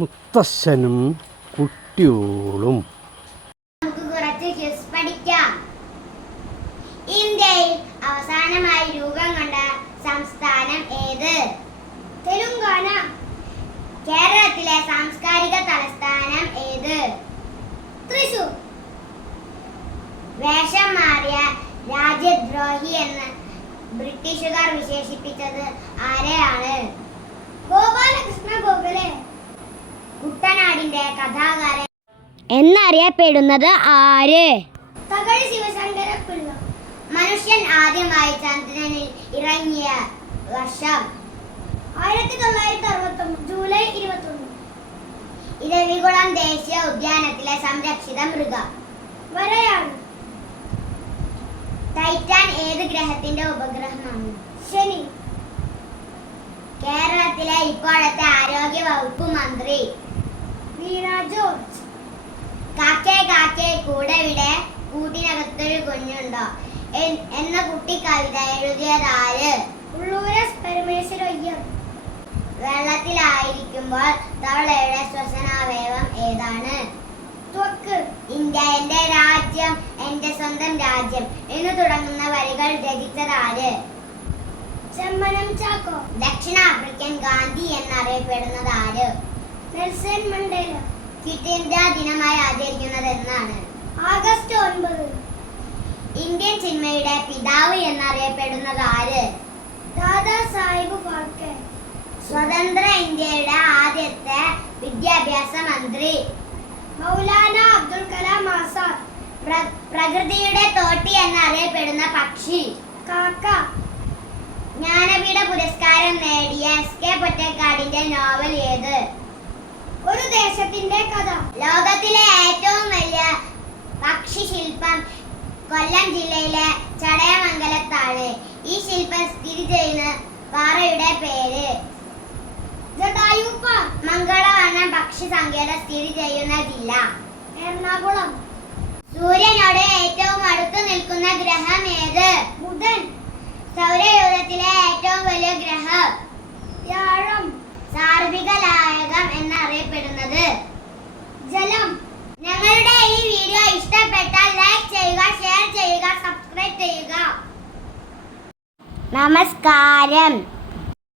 മുത്തശ്ശനും കുട്ടിയോളും. നമുക്ക് കുറച്ച് ക്വിസ് പഠിക്കാം. ഇന്ത്യയിൽ അവസാനമായി രൂപം കൊണ്ട സംസ്ഥാനം ഏത്? തെലുങ്കാന. കേരളത്തിലെ സാംസ്കാരിക തലസ്ഥാനം ഏത്? തൃശൂർ. വേഷം മാറിയ രാജ്യദ്രോഹി എന്ന് ബ്രിട്ടീഷുകാർ വിശേഷിപ്പിച്ചത് ആരെയാണ്? ഗോപാലകൃഷ്ണ ഗോഖലെ. കുട്ടനാടിന്റെ കഥാകാരൻ എന്നറിയപ്പെടുന്നത് ആര്? തകഴി ശിവശങ്കര പിള്ള. മനുഷ്യൻ ആദ്യമായി ചന്ദ്രനിൽ ഇറങ്ങിയ വർഷം 1969 ജൂലൈ 21. ഇരവികുളം ദേശീയ ഉദ്യാനത്തിലെ സംരക്ഷിത മൃഗം വരയാണ്. ടൈറ്റാൻ ഏത് ഗ്രഹത്തിന്റെ ഉപഗ്രഹമാണ്? ശനി. കേരളത്തിലെ ഇപ്പോഴത്തെ ആരോഗ്യ വകുപ്പ് മന്ത്രി? വീണ ജോർജ്. കാക്കേ കാക്കേ കൂടെവിടെ കൂട്ടിനകത്തൊരു കുഞ്ഞുണ്ടോ എന്ന കുട്ടി കവിത എഴുതിയതാര്? ഉള്ളൂരസ് പരമേശ്വരയ്യർ. വെള്ളത്തിലായിരിക്കുമ്പോൾ തവളയുടെ ശ്വസനാവയവം ഏതാണ്? ത്വക്ക്. ഇന്ത്യ എന്റെ രാജ്യം എന്റെ സ്വന്തം രാജ്യം എന്ന് തുടങ്ങുന്ന വരികൾ രചിച്ചതാര്? ചെമ്മനം ചാക്കോ. ദക്ഷിണാഫ്രിക്കൻ ഗാന്ധി എന്നറിയപ്പെടുന്നത് ആര്? Nelson Mandela. ക്വിറ്റ് ഇന്ത്യ ദിനമായി ആചരിക്കുന്നത് എന്നാണ്? ആഗസ്റ്റ് 9. ഇന്ത്യൻ സിനിമയുടെ പിതാവ് എന്നറിയപ്പെടുന്നത് ആര്? ദാദാ സാഹിബ് ഫാൽക്കെ. സ്വതന്ത്ര ഇന്ത്യയുടെ ആദ്യത്തെ വിദ്യാഭ്യാസ മന്ത്രി? മൗലാന അബ്ദുൽ കലാം ആസാദ്. പ്രകൃതിയുടെ തോട്ടി എന്നറിയപ്പെടുന്ന പക്ഷി? കാക്ക. ജ്ഞാനപീഠ പുരസ്കാരം നേടിയ എസ്.കെ. പൊറ്റക്കാടിന്റെ നോവൽ ഏത്? ഒരു ദേശത്തിന്റെ കഥ. ലോകത്തിലെ ഏറ്റവും വലിയ പക്ഷി ശില്പം കൊല്ലം ജില്ലയിലെ ചടയമംഗലത്താണ്. ഈ ശില്പം സ്ഥിതി ചെയ്യുന്ന പാറയുടെ പേര്? ജടായുപ്പ. മംഗളവർണ്ണം പക്ഷി സങ്കേതം സ്ഥിതി ചെയ്യുന്ന ജില്ല? എറണാകുളം. സൂര്യനോട് ഏറ്റവും അടുത്ത് നിൽക്കുന്ന ഗ്രഹം ഏത്? ബുധൻ. സൗരയൂഥത്തിലെ ഏറ്റവും വലിയ ഗ്രഹം? വ്യാഴം. സാർവിക ലായകം എന്നറിയപ്പെടുന്നത്? ജലം. ഞങ്ങളുടെ ഈ വീഡിയോ ഇഷ്ടപ്പെട്ടാൽ ലൈക്ക് ചെയ്യുക, ഷെയർ ചെയ്യുക, സബ്സ്ക്രൈബ് ചെയ്യുക. നമസ്കാരം.